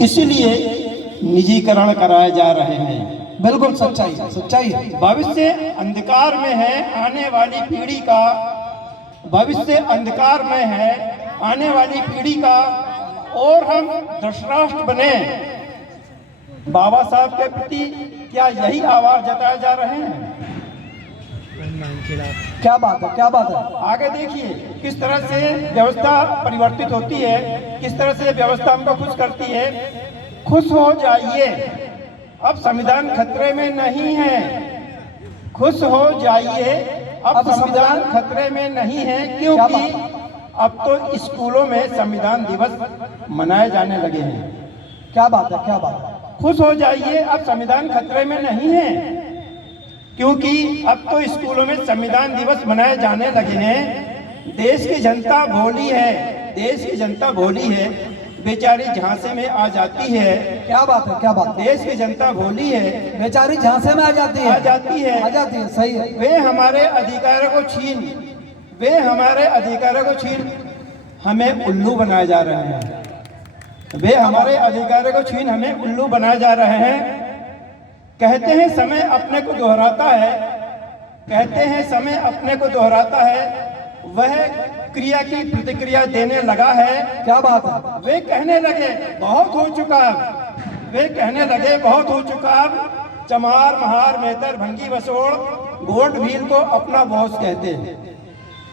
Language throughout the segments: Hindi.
इसलिए निजीकरण कराए जा रहे हैं। बिल्कुल सच्चाई है, सच्चाई है। भविष्य अंधकार में है, आने वाली पीढ़ी का भविष्य अंधकार में है, आने वाली पीढ़ी का, और हम धृतराष्ट्र बने। बाबा साहब के प्रति क्या यही आवाज जताए जा रहे हैं? क्या बात है, क्या बात है। आगे देखिए किस तरह से व्यवस्था परिवर्तित होती है, किस तरह से व्यवस्था हमको खुश करती है। खुश हो जाइए, अब संविधान खतरे में नहीं है। खुश हो जाइए, अब संविधान खतरे में नहीं है, क्योंकि अब तो स्कूलों में संविधान दिवस मनाए जाने लगे हैं। क्या बात है, क्या बात है। खुश हो जाइए, अब संविधान खतरे में नहीं है, क्योंकि अब तो स्कूलों में संविधान दिवस मनाए जाने लगे हैं। देश की जनता भोली है, देश की जनता भोली है, बेचारी झांसे में आ जाती है। क्या बात है, क्या बात है। देश की जनता भोली है, बेचारी झांसे में आ जाती है, आ जाती है, आ जाती है। सही है। वे हमारे अधिकारों को छीन हमें उल्लू बनाए जा रहे हैं। वे हमारे अधिकारों को छीन हमें उल्लू बनाए जा रहे हैं। कहते हैं समय अपने को दोहराता है, कहते हैं समय अपने को दोहराता है, वह क्रिया की प्रतिक्रिया देने लगा है। क्या बात है। वे कहने लगे बहुत हो चुका अब, वे कहने लगे बहुत हो चुका अब, चमार महार मेहतर भंगी बसोड़ गोंड भील को अपना बॉस कहते हैं।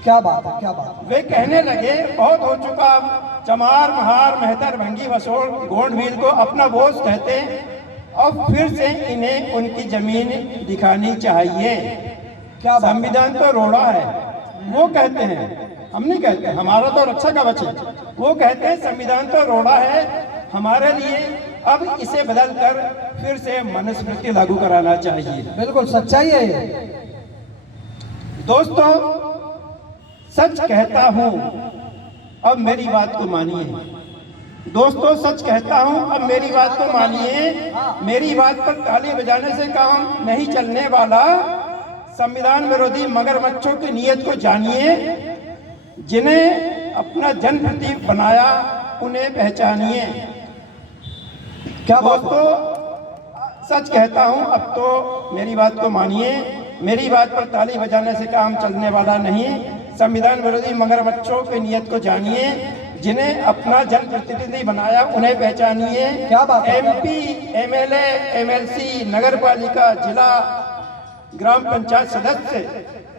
क्या बात है, क्या बात है। वे कहने लगे बहुत हो चुका अब, चमार महार मेहतर भंगी बसोड़ गोंड भील को अपना बॉस कहते हैं। अब फिर से इन्हें उनकी जमीन दिखानी चाहिए। क्या संविधान तो रोड़ा है, वो कहते हैं, हम नहीं कहते, हमारा तो रक्षा कवच है। वो कहते हैं संविधान तो रोड़ा है हमारे लिए, अब इसे बदलकर फिर से मनुस्मृति लागू कराना चाहिए। बिल्कुल सच्चाई है ये। दोस्तों, सच कहता हूं, अब मेरी बात को मानिए। दोस्तों, सच कहता हूं, अब मेरी बात को मानिए। मेरी बात पर ताली बजाने से काम नहीं चलने वाला। संविधान विरोधी मगरमच्छों की नीयत को जानिए, जिन्हें अपना जनप्रतीक बनाया उन्हें पहचानिए। क्या दोस्तों, सच कहता हूं, अब तो मेरी बात को मानिए। मेरी बात पर ताली बजाने से काम चलने वाला नहीं। संविधान विरोधी मगरमच्छों की नीयत को जानिए, जिन्हें अपना जनप्रतिनिधि बनाया उन्हें पहचानिए। क्या बात है। MP, MLA, MLC, नगर पालिका, जिला, ग्राम पंचायत सदस्य,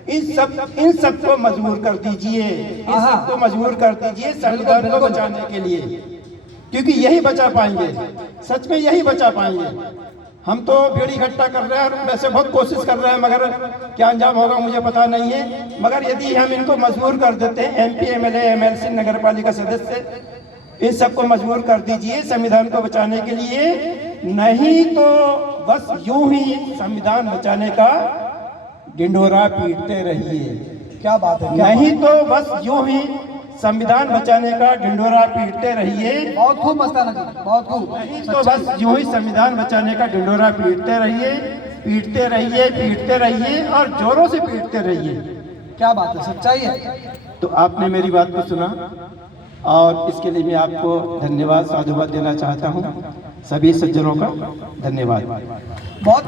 इन सब को मजबूर कर दीजिए, इन सबको मजबूर कर दीजिए संविधान को बचाने के लिए, क्योंकि यही बचा पाएंगे, सच में यही बचा पाएंगे। हम तो भीड़ इकट्ठा कर रहे हैं और वैसे बहुत कोशिश कर रहे हैं, मगर क्या अंजाम होगा मुझे पता नहीं है। मगर यदि हम इनको मजबूर कर देते हैं, MP, MLA, MLC, नगर पालिका सदस्य, इन सबको मजबूर कर दीजिए संविधान को बचाने के लिए। नहीं तो बस यूं ही संविधान बचाने का ढिंढोरा पीटते रहिए। क्या बात है। नहीं तो बस यूं ही संविधान बचाने का ढिंढोरा पीटते रहिए। बहुत खूब मस्ताना जी, बहुत खूब। नहीं तो बस यूं ही संविधान बचाने का ढिंढोरा पीटते रहिए, पीटते रहिए, पीटते रहिए और जोरों से पीटते रहिए। क्या बात है, सच्चाई है। तो आपने मेरी बात को सुना और इसके लिए मैं आपको धन्यवाद साधुवाद देना चाहता हूँ। सभी सज्जनों का धन्यवाद। बहुत